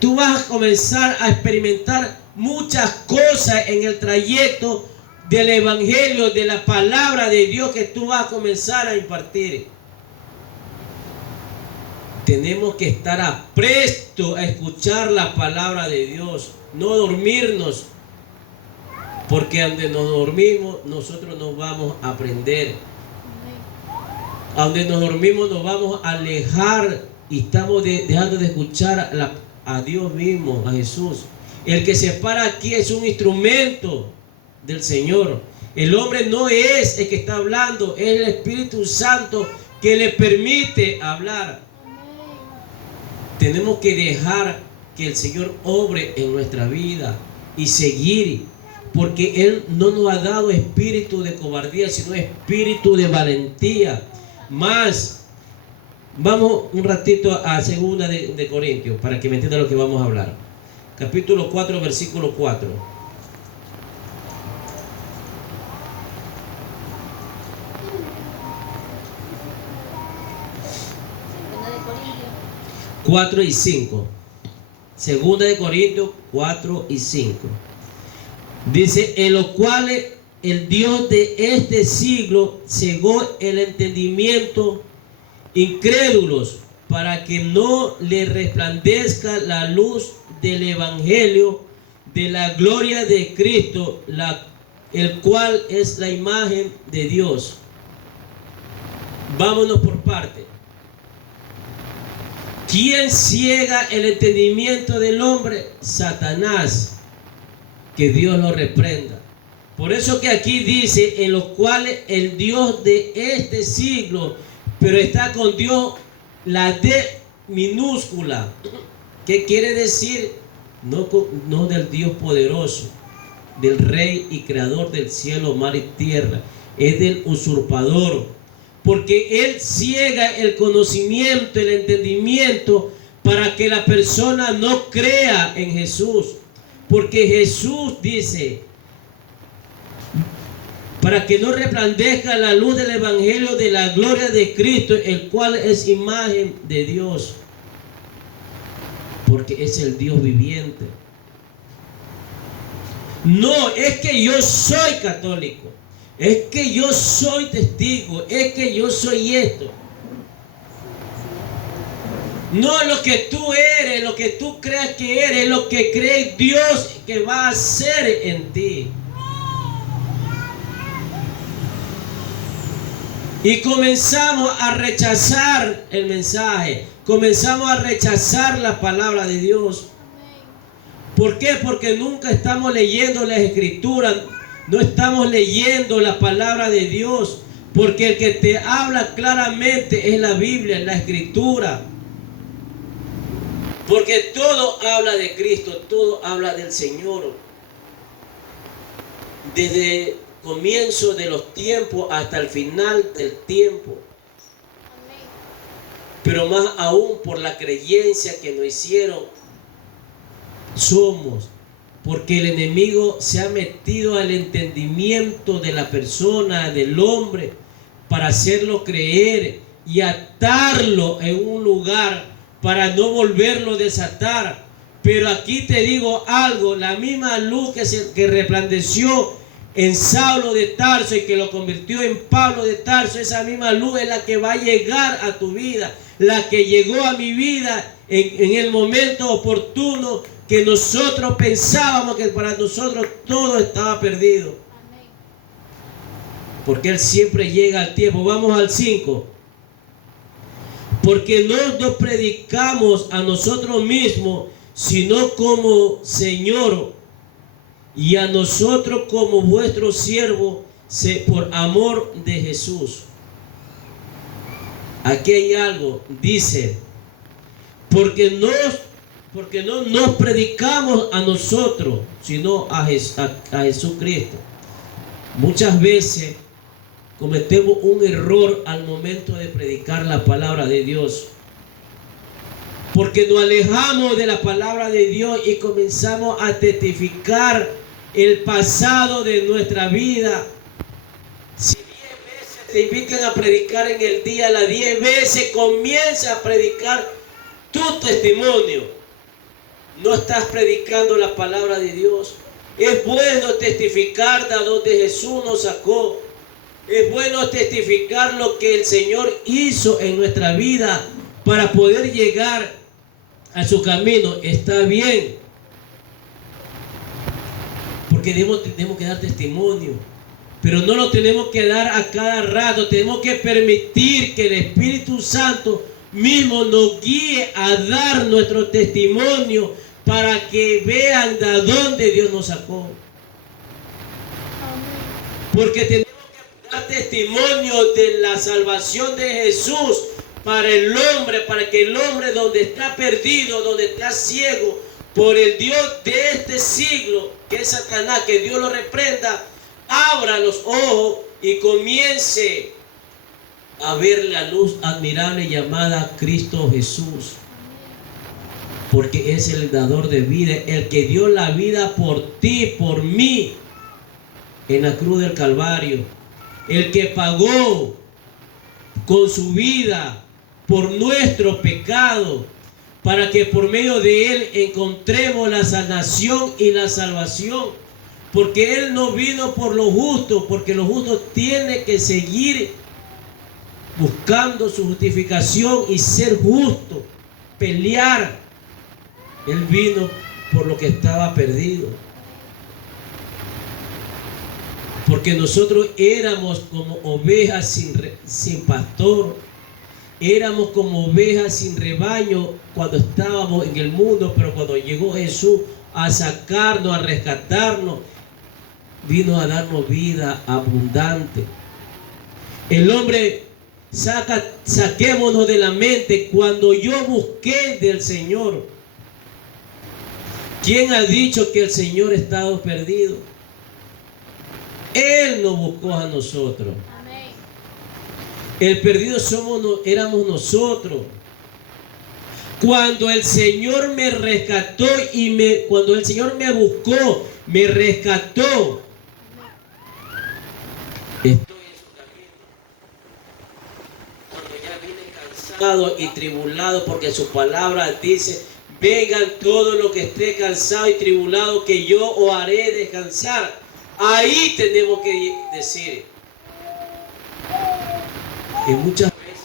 Tú vas a comenzar a experimentar muchas cosas en el trayecto del evangelio, de la palabra de Dios que tú vas a comenzar a impartir. Tenemos que estar apresto a escuchar la palabra de Dios, no dormirnos, porque donde nos dormimos nosotros nos vamos a aprender. A donde nos dormimos nos vamos a alejar y estamos dejando de escuchar a Dios mismo, a Jesús. El que se para aquí es un instrumento del Señor. El hombre no es el que está hablando, es el Espíritu Santo que le permite hablar. Tenemos que dejar que el Señor obre en nuestra vida y seguir, porque Él no nos ha dado espíritu de cobardía, sino espíritu de valentía. Más, vamos un ratito a 2 de Corintios para que me entiendan lo que vamos a hablar. Capítulo 4, versículo 4. 4 y 5. 2 de Corintios 4 y 5. Dice: en los cuales el Dios de este siglo cegó el entendimiento incrédulos, para que no le resplandezca la luz del evangelio de la gloria de Cristo, el cual es la imagen de Dios. Vámonos por parte. ¿Quién ciega el entendimiento del hombre? Satanás. Que Dios lo reprenda. Por eso que aquí dice: en los cuales el Dios de este siglo, pero está con Dios la D minúscula. ¿Qué quiere decir? No del Dios poderoso, del Rey y Creador del cielo, mar y tierra. Es del usurpador. Porque Él ciega el conocimiento, el entendimiento, para que la persona no crea en Jesús. Porque Jesús dice: para que no resplandezca la luz del evangelio de la gloria de Cristo, el cual es imagen de Dios. Porque es el Dios viviente. No es que yo soy católico, es que yo soy testigo, es que yo soy esto. No lo que tú eres, lo que tú creas que eres, lo que cree Dios que va a hacer en ti. Y comenzamos a rechazar el mensaje, comenzamos a rechazar la palabra de Dios. ¿Por qué? Porque nunca estamos leyendo las escrituras, no estamos leyendo la palabra de Dios, porque el que te habla claramente es la Biblia, la escritura. Porque todo habla de Cristo, todo habla del Señor. Desde el comienzo de los tiempos hasta el final del tiempo. Pero más aún por la creencia que nos hicieron, somos. Porque el enemigo se ha metido al entendimiento de la persona, del hombre, para hacerlo creer y atarlo en un lugar para no volverlo a desatar. Pero aquí te digo algo: la misma luz que resplandeció en Saulo de Tarso y que lo convirtió en Pablo de Tarso, esa misma luz es la que va a llegar a tu vida, la que llegó a mi vida en el momento oportuno que nosotros pensábamos que para nosotros todo estaba perdido. Porque Él siempre llega al tiempo. Vamos al 5. Porque no nos predicamos a nosotros mismos, sino como Señor, y a nosotros como vuestro siervo, por amor de Jesús. Aquí hay algo, dice: porque no nos predicamos a nosotros, sino a Jesucristo. Muchas veces cometemos un error al momento de predicar la palabra de Dios, porque nos alejamos de la palabra de Dios y comenzamos a testificar el pasado de nuestra vida. Si 10 veces te invitan a predicar en el día, las 10 veces comienza a predicar tu testimonio. no estás predicando la palabra de Dios. Es bueno testificar de donde Jesús nos sacó. Es bueno testificar lo que el Señor hizo en nuestra vida para poder llegar a su camino. Está bien, porque tenemos que dar testimonio, pero no lo tenemos que dar a cada rato. Tenemos que permitir que el Espíritu Santo mismo nos guíe a dar nuestro testimonio para que vean de dónde Dios nos sacó. Porque tenemos que dar testimonio de la salvación de Jesús para el hombre, para que el hombre donde está perdido, donde está ciego por el Dios de este siglo, que es Satanás, que Dios lo reprenda, abra los ojos y comience a ver la luz admirable llamada Cristo Jesús. Porque es el dador de vida, el que dio la vida por ti, por mí, en la cruz del Calvario. El que pagó con su vida por nuestro pecado, para que por medio de él encontremos la sanación y la salvación. Porque él no vino por lo justo, porque lo justo tiene que seguir buscando su justificación y ser justo, pelear. Él vino por lo que estaba perdido. Porque nosotros éramos como ovejas sin pastor. Éramos como ovejas sin rebaño cuando estábamos en el mundo, pero cuando llegó Jesús a sacarnos, a rescatarnos, vino a darnos vida abundante. El hombre, saquémonos de la mente cuando yo busqué del Señor. ¿Quién ha dicho que el Señor estaba perdido? Él nos buscó a nosotros. Amén. El perdido éramos nosotros. Cuando el Señor me rescató cuando el Señor me buscó, me rescató. Estoy en su camino. Cuando ya vine cansado y tribulado, porque su palabra dice: vengan todos los que estén cansados y tribulados, que yo os haré descansar. Ahí tenemos que decir. Y muchas veces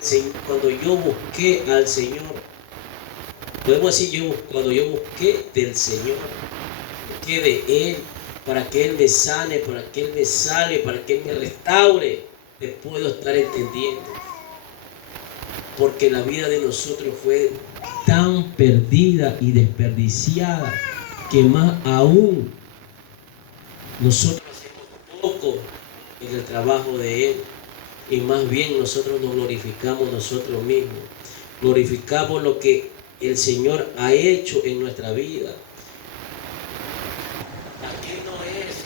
decimos cuando yo busqué al Señor. Podemos decir cuando yo busqué del Señor. Busqué de Él, para que Él me sane, para que Él me salve, para que Él me restaure. Te puedo estar entendiendo. Porque la vida de nosotros fue tan perdida y desperdiciada que más aún nosotros hacemos poco en el trabajo de Él, y más bien nosotros nos glorificamos nosotros mismos, glorificamos lo que el Señor ha hecho en nuestra vida. Aquí no es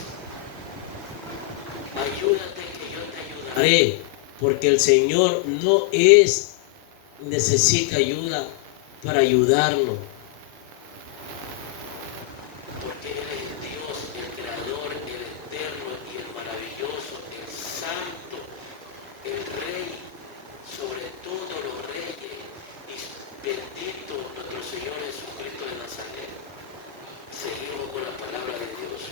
ayúdate que yo te ayudaré, porque el Señor no necesita ayuda para ayudarnos. Porque Él es Dios, el Creador, el Eterno y el Maravilloso, el Santo, el Rey, sobre todos los reyes, y bendito nuestro Señor Jesucristo de Nazaret. Seguimos con la palabra de Dios.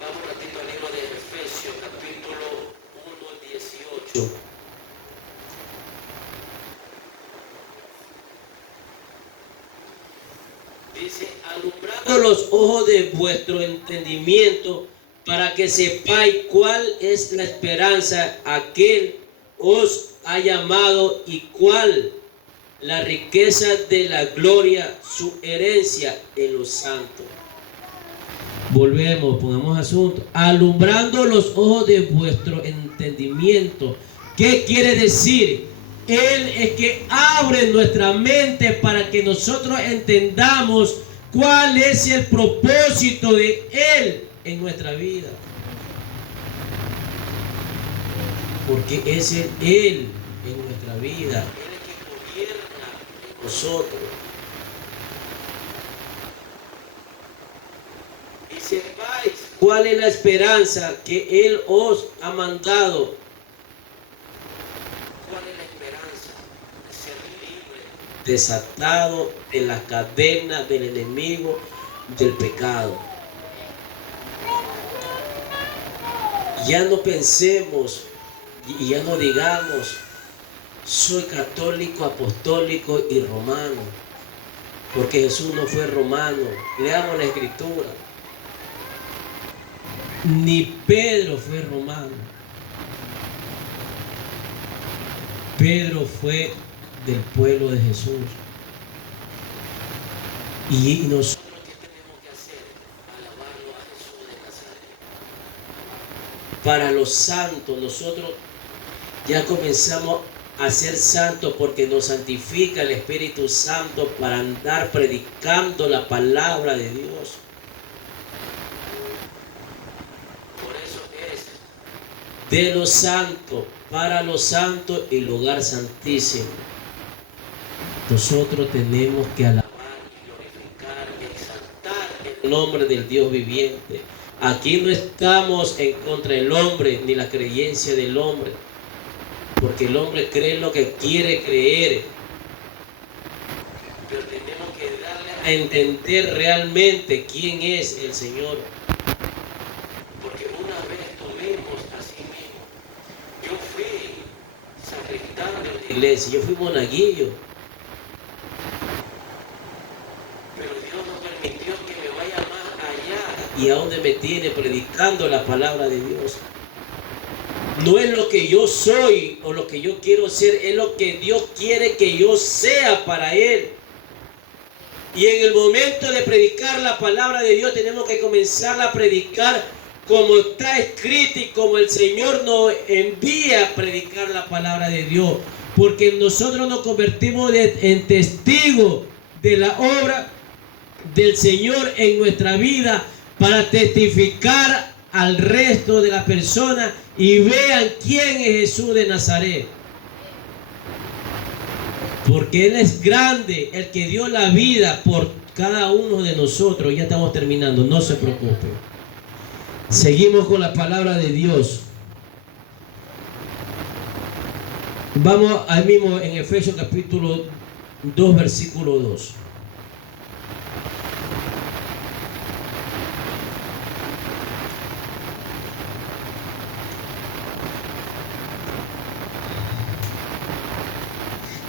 Vamos un ratito al libro de Efesios, capítulo 1, 18. Dice: alumbrando los ojos de vuestro entendimiento, para que sepáis cuál es la esperanza a que os ha llamado, y cuál la riqueza de la gloria, su herencia en los santos. Volvemos, pongamos asunto. Alumbrando los ojos de vuestro entendimiento. ¿Qué quiere decir? Él es que abre nuestra mente para que nosotros entendamos cuál es el propósito de Él en nuestra vida. Porque es Él en nuestra vida. Él es que gobierna en nosotros. Y sepáis cuál es la esperanza que Él os ha mandado. desatado de las cadenas del enemigo, del pecado. Ya no pensemos y ya no digamos, soy católico, apostólico y romano, porque Jesús no fue romano. Leamos la escritura. Ni Pedro fue romano. Pedro fue del pueblo de Jesús. Y nosotros, ¿qué tenemos que hacer? Alabarlo a Jesús de Nazaret. Para los santos, nosotros ya comenzamos a ser santos porque nos santifica el Espíritu Santo para andar predicando la palabra de Dios. Por eso es de los santos, para los santos y lugar santísimo. Nosotros tenemos que alabar y glorificar, exaltar el nombre del Dios viviente. Aquí no estamos en contra del hombre ni la creencia del hombre, porque el hombre cree lo que quiere creer, pero tenemos que darle a entender realmente quién es el Señor. Porque una vez tuvimos así mismo, yo fui sacristán de la iglesia, yo fui monaguillo, pero Dios no permitió que me vaya más allá, y a donde me tiene predicando la palabra de Dios. No es lo que yo soy o lo que yo quiero ser, es lo que Dios quiere que yo sea para Él. Y en el momento de predicar la palabra de Dios tenemos que comenzar a predicar como está escrito y como el Señor nos envía a predicar la palabra de Dios. Porque nosotros nos convertimos en testigos de la obra del Señor en nuestra vida para testificar al resto de las personas y vean quién es Jesús de Nazaret. Porque Él es grande, el que dio la vida por cada uno de nosotros. Ya estamos terminando, no se preocupe. Seguimos con la palabra de Dios. Vamos ahí mismo en Efesios capítulo 2, versículo 2.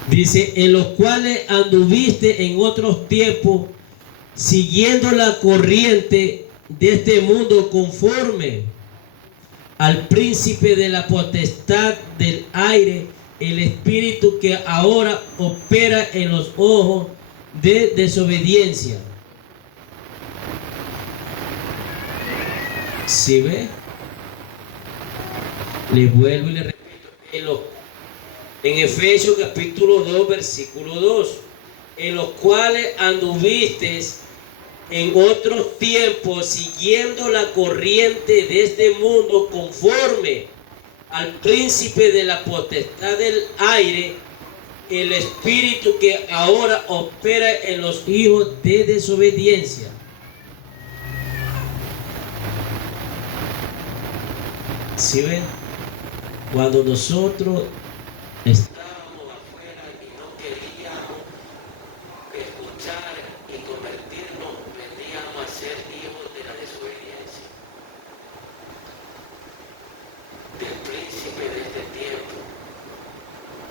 Dice, en los cuales anduviste en otros tiempos, siguiendo la corriente de este mundo conforme al príncipe de la potestad del aire, el espíritu que ahora opera en los ojos de desobediencia. ¿Sí ve? Le vuelvo y le repito, en Efesios capítulo 2, versículo 2, en los cuales anduviste en otros tiempos siguiendo la corriente de este mundo conforme al príncipe de la potestad del aire, el espíritu que ahora opera en los hijos de desobediencia. ¿Sí ven? Cuando nosotros estábamos afuera y no queríamos escuchar y convertirnos, veníamos a ser hijos de la desobediencia, del príncipe de este tiempo,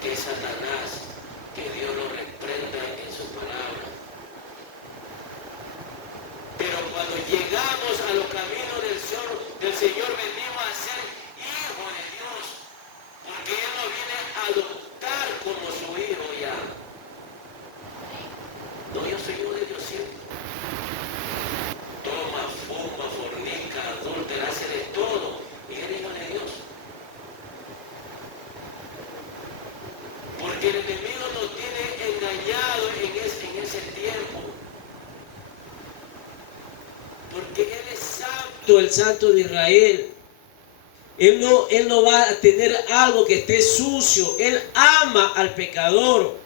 que es Satanás, que Dios lo reprenda en su palabra. Pero cuando llegamos a los caminos del Señor, venimos a ser hijos de Dios, porque Él nos viene a adoptar como su hijo ya. No, yo soy hijo de Dios siempre. Toma, fuma, fornica, adúltera, hace de todo, y eres hijo de Dios. Porque el enemigo nos tiene engañado en ese tiempo. Porque Él es santo, el santo de Israel. Él no va a tener algo que esté sucio. Él ama al pecador.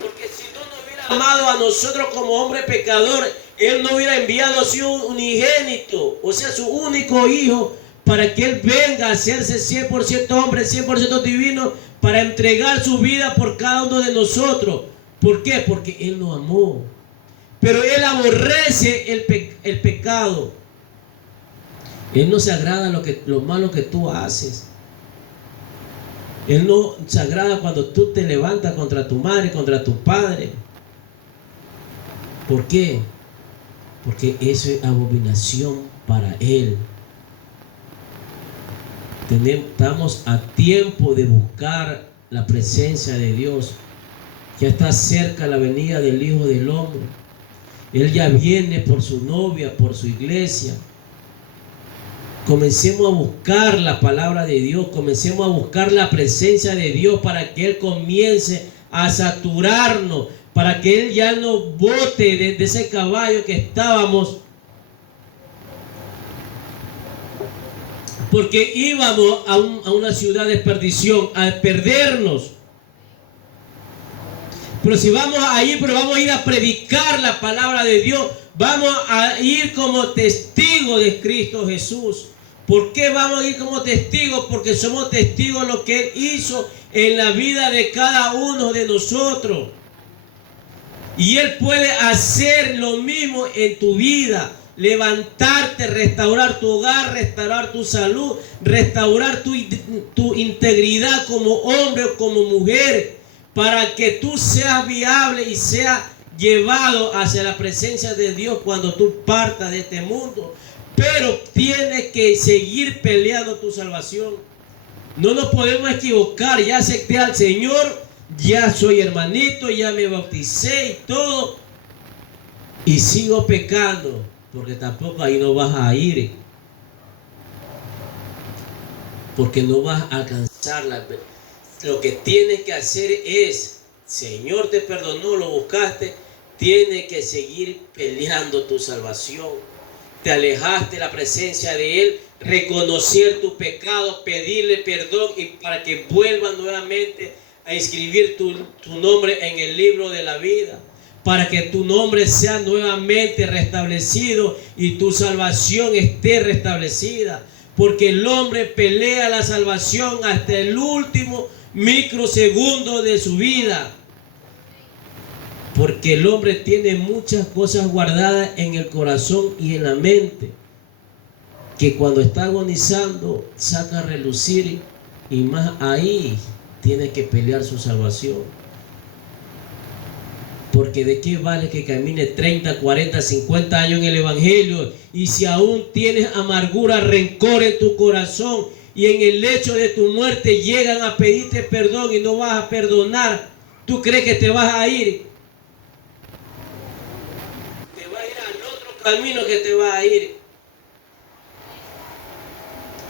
Porque si no nos hubiera amado a nosotros como hombre pecador, Él no hubiera enviado a su unigénito, o sea, su único hijo, para que Él venga a hacerse 100% hombre, 100% divino, para entregar su vida por cada uno de nosotros. ¿Por qué? Porque Él nos amó. Pero Él aborrece el pecado. Él no se agrada lo malo que tú haces. Él no se agrada cuando tú te levantas contra tu madre, contra tu padre. ¿Por qué? Porque eso es abominación para Él. Estamos a tiempo de buscar la presencia de Dios. Ya está cerca la venida del Hijo del Hombre. Él ya viene por su novia, por su iglesia. Comencemos a buscar la palabra de Dios, comencemos a buscar la presencia de Dios para que Él comience a saturarnos, para que Él ya nos bote de ese caballo que estábamos, porque íbamos a una ciudad de perdición, a perdernos. Pero si vamos a ir, pero vamos a ir a predicar la palabra de Dios, vamos a ir como testigos de Cristo Jesús. ¿Por qué vamos a ir como testigos? Porque somos testigos de lo que Él hizo en la vida de cada uno de nosotros. Y Él puede hacer lo mismo en tu vida. Levantarte, restaurar tu hogar, restaurar tu salud, restaurar tu integridad como hombre o como mujer, para que tú seas viable y seas llevado hacia la presencia de Dios cuando tú partas de este mundo. Pero tienes que seguir peleando tu salvación. No nos podemos equivocar. Ya acepté al Señor, ya soy hermanito, ya me bauticé y todo, y sigo pecando, porque tampoco ahí no vas a ir, porque no vas a alcanzar lo que tienes que hacer es, Señor te perdonó, lo buscaste, tienes que seguir peleando tu salvación. Te alejaste de la presencia de Él, reconocer tu pecado, pedirle perdón y para que vuelva nuevamente a inscribir tu nombre en el libro de la vida, para que tu nombre sea nuevamente restablecido y tu salvación esté restablecida, porque el hombre pelea la salvación hasta el último microsegundo de su vida. Porque el hombre tiene muchas cosas guardadas en el corazón y en la mente, que cuando está agonizando saca a relucir, y más ahí tiene que pelear su salvación. Porque de qué vale que camine 30, 40, 50 años en el Evangelio, y si aún tienes amargura, rencor en tu corazón, y en el lecho de tu muerte llegan a pedirte perdón y no vas a perdonar, ¿tú crees que te vas a ir? Camino que te va a ir.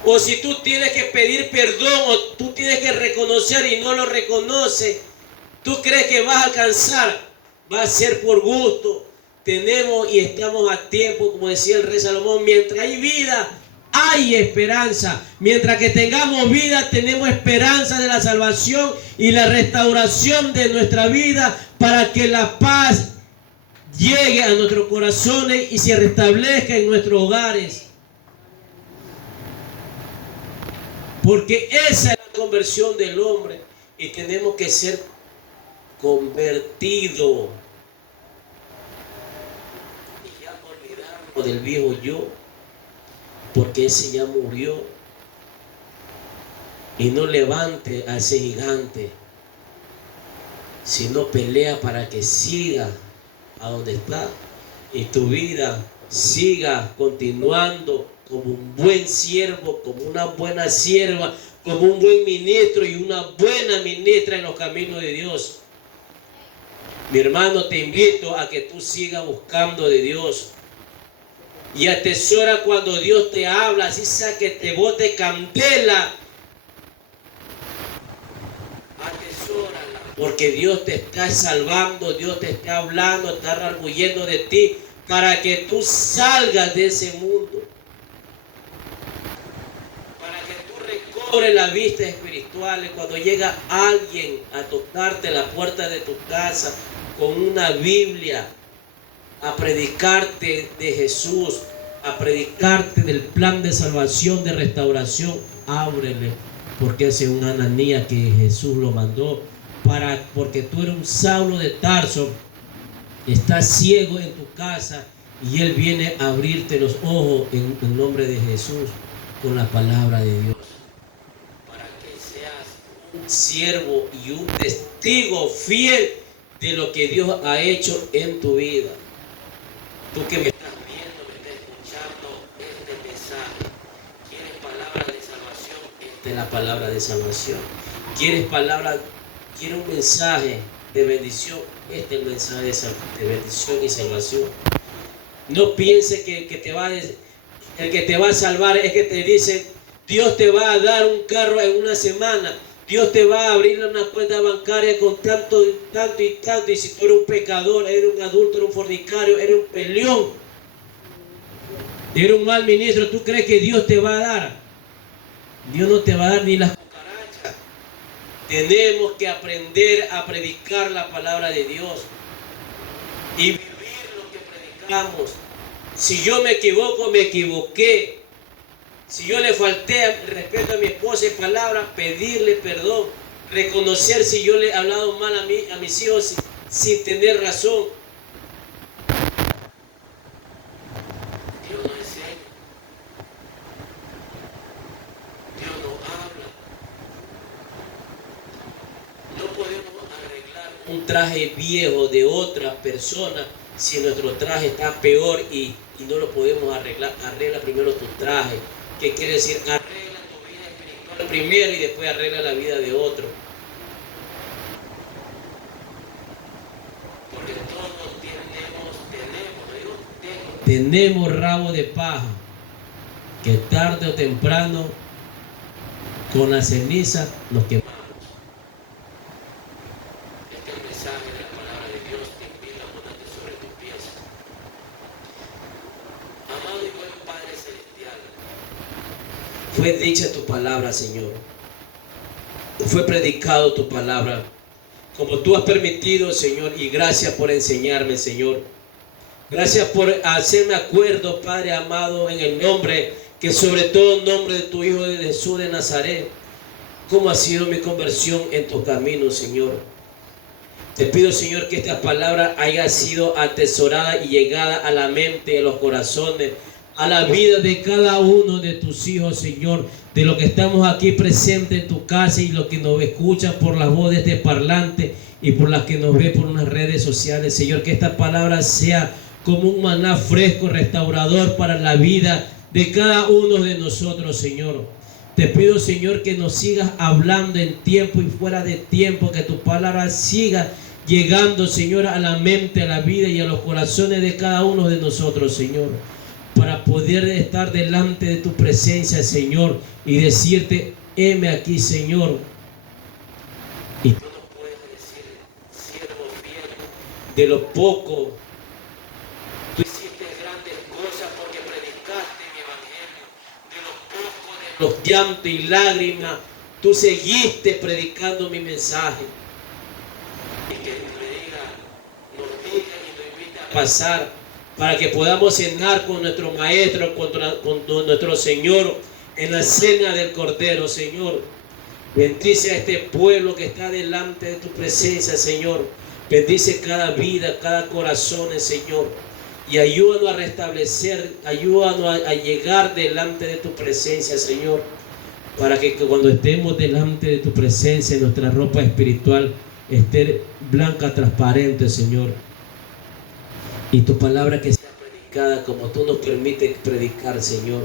O si tú tienes que pedir perdón, o tú tienes que reconocer y no lo reconoces, ¿tú crees que vas a alcanzar? Va a ser por gusto. Tenemos y estamos a tiempo, como decía el rey Salomón, mientras hay vida, hay esperanza. Mientras que tengamos vida, tenemos esperanza de la salvación y la restauración de nuestra vida, para que la paz llegue a nuestros corazones y se restablezca en nuestros hogares. Porque esa es la conversión del hombre, y tenemos que ser convertidos y ya olvidarnos del viejo yo, porque ese ya murió, y no levante a ese gigante, sino pelea para que siga a donde está, y tu vida siga continuando como un buen siervo, como una buena sierva, como un buen ministro y una buena ministra en los caminos de Dios. Mi hermano, te invito a que tú sigas buscando de Dios y atesora cuando Dios te habla, así sea que te bote candela, atesórala, porque Dios te está salvando, Dios te está hablando, está arguyendo de ti para que tú salgas de ese mundo, para que tú recobres la vista espiritual. Cuando llega alguien a tocarte la puerta de tu casa con una Biblia, a predicarte de Jesús, a predicarte del plan de salvación, de restauración, ábrele Porque ese es un Ananías que Jesús lo mandó porque tú eres un Saulo de Tarso, estás ciego en tu casa y Él viene a abrirte los ojos en el nombre de Jesús con la palabra de Dios. Para que seas un siervo y un testigo fiel de lo que Dios ha hecho en tu vida. Tú que me estás viendo, me estás escuchando este mensaje. ¿Quieres palabra de salvación? Esta es la palabra de salvación. ¿Quieres un mensaje de bendición? Este es el mensaje de bendición y salvación. No pienses que el que te va a salvar es que te dice, Dios te va a dar un carro en una semana. Dios te va a abrir una cuenta bancaria con tanto y tanto. Y si tú eres un pecador, eres un adulto, eres un fornicario, eres un peleón, eres un mal ministro, ¿tú crees que Dios te va a dar? Dios no te va a dar ni las cucarachas. Tenemos que aprender a predicar la palabra de Dios y vivir lo que predicamos. Si yo me equivoco, me equivoqué. Si yo le falté respeto a mi esposa en palabras, pedirle perdón. Reconocer si yo le he hablado mal a mis hijos sin tener razón. Dios no enseña. Dios no habla. No podemos arreglar un traje viejo de otra persona si nuestro traje está peor y no lo podemos arreglar. Arregla primero tu traje. ¿Qué quiere decir? Arregla tu vida espiritual primero y después arregla la vida de otro. Porque todos tenemos rabo de paja que tarde o temprano con la ceniza nos quemamos. Este es el mensaje de la palabra de Dios. Te invito a ponerte sobre tus pies. Amado y buen Padre Celestial, fue dicha tu palabra, Señor. Fue predicado tu palabra, como tú has permitido, Señor, y gracias por enseñarme, Señor. Gracias por hacerme acuerdo, Padre amado, en el nombre, que sobre todo el nombre de tu Hijo de Jesús de Nazaret, cómo ha sido mi conversión en tu camino, Señor. Te pido, Señor, que esta palabra haya sido atesorada y llegada a la mente, a los corazones, a la vida de cada uno de tus hijos, Señor, de los que estamos aquí presentes en tu casa y los que nos escuchan por las voces de parlante y por las que nos ven por unas redes sociales, Señor, que esta palabra sea como un maná fresco, restaurador para la vida de cada uno de nosotros, Señor. Te pido, Señor, que nos sigas hablando en tiempo y fuera de tiempo, que tu palabra siga llegando, Señor, a la mente, a la vida y a los corazones de cada uno de nosotros, Señor, para poder estar delante de tu presencia, Señor, y decirte, heme aquí, Señor. Y tú nos puedes decir, siervo fiel, de lo poco tú hiciste grandes cosas porque predicaste mi evangelio. De lo poco, de los llantos y lágrimas, tú seguiste predicando mi mensaje. Y que nos diga y nos invite a pasar, para que podamos cenar con nuestro Maestro, con nuestro Señor, en la cena del Cordero, Señor. Bendice a este pueblo que está delante de tu presencia, Señor. Bendice cada vida, cada corazón, Señor. Y ayúdanos a restablecer, ayúdanos a llegar delante de tu presencia, Señor. Para que cuando estemos delante de tu presencia, nuestra ropa espiritual esté blanca, transparente, Señor. Y tu palabra que sea predicada como tú nos permites predicar, Señor.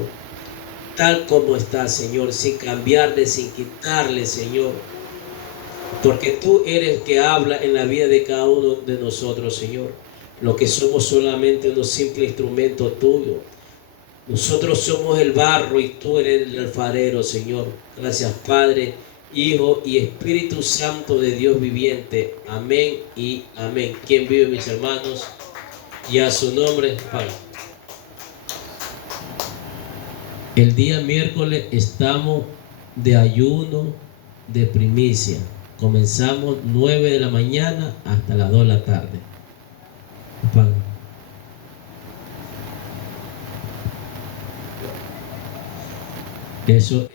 Tal como está, Señor, sin cambiarle, sin quitarle, Señor. Porque tú eres el que habla en la vida de cada uno de nosotros, Señor. Lo que somos solamente unos simples instrumentos tuyos. Nosotros somos el barro y tú eres el alfarero, Señor. Gracias, Padre, Hijo y Espíritu Santo de Dios viviente. Amén y amén. ¿Quién vive, mis hermanos? Y a su nombre, Padre. El día miércoles estamos de ayuno de primicia. Comenzamos 9 de la mañana hasta las 2 de la tarde. Padre. Eso